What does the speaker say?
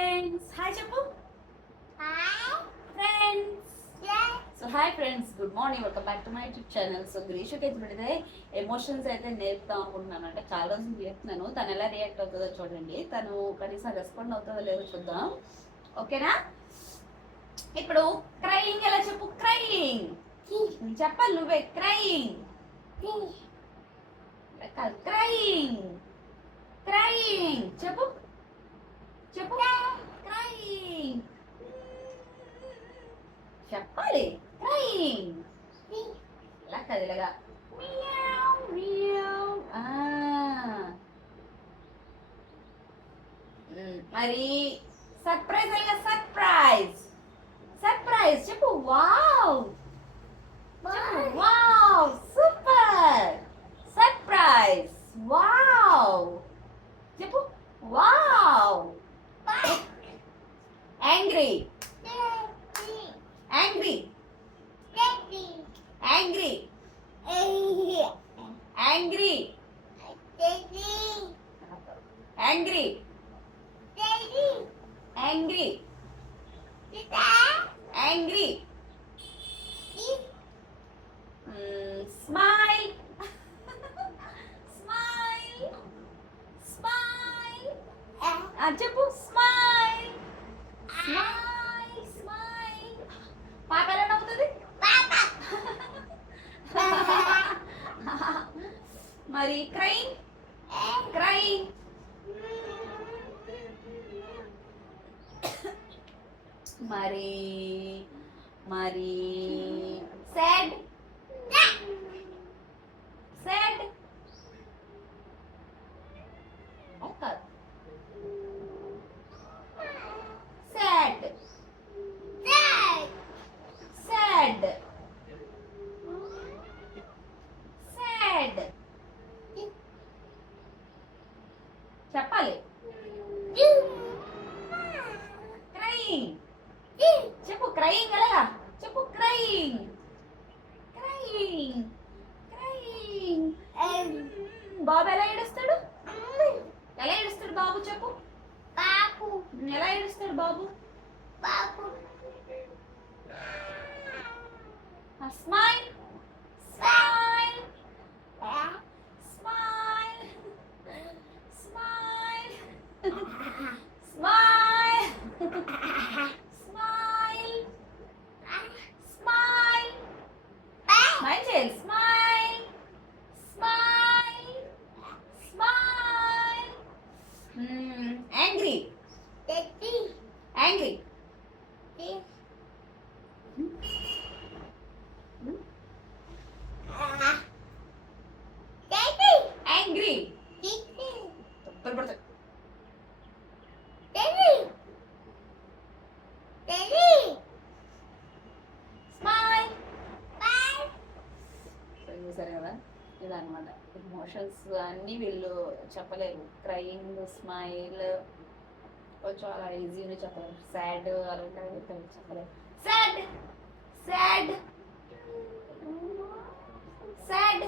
Friends hi చెప్పు. Hi friends. yes so hi friends, good morning, welcome back to my YouTube channel. So గ్రీషుకి అయితే పెడితే ఎమోషన్స్ అయితే నేర్పుతాం అనుకుంటున్నాను. అంటే చాలా రోజులు నేర్పుతున్నాను, తను ఎలా రియాక్ట్ అవుతుందో చూడండి. తను కనీసం రెస్పాండ్ అవుతుందో లేదో చూద్దాం. ఓకేనా? ఇప్పుడు క్రైయింగ్ ఎలా చెప్పు. క్రైయింగ్ చెప్పాలి నువ్వే. క్రైయింగ్ క్రైయింగ్ క్రైయింగ్ చెప్పు చెప్పు. క్రైయింగ్ చెప్పాలి. క్రైయింగ్ ఇలా కదిలగా మియావ్ మియావ్. మరి సర్ప్రైజ్ అలాగా సర్ప్రైజ్ సర్ప్రైజ్ చెప్పు. వావ్ చెప్పు. Wow super. సర్ప్రైజ్. వావ్ చెప్పు. Wow. Angry angry angry angry angry angry angry. Smile smile smile చెప్పు. Smile smile smile. పాప ఎలా నవ్వుతుంది? మరి క్రైమ్ క్రైమ్ మరి మరి sad sad sad sad sad చెప్పాలి. క్రైయింగ్ చెప్పు. క్రైయింగ్ ఎలాగా చెప్పు. Crying crying crying. బాబు ఎలా ఏడుస్తాడు? ఎలా ఏడుస్తాడు బాబు చెప్పు. ఎలా ఏడుస్తాడు బాబు? Smile smile smile smile smile smile smile smile చేయాలి. Smile smile smile. Angry angry angry. Smile. చూసారు కదా, ఇదన్నమాట ఎమోషన్స్ అన్నీ వీళ్ళు చెప్పలేరు. క్రయింగ్ స్మైల్ కొంచెం అలా ఈజీగా చెప్పలేరు. సాడ్ అలాంటివి చెప్పలేరు. Sad sad sad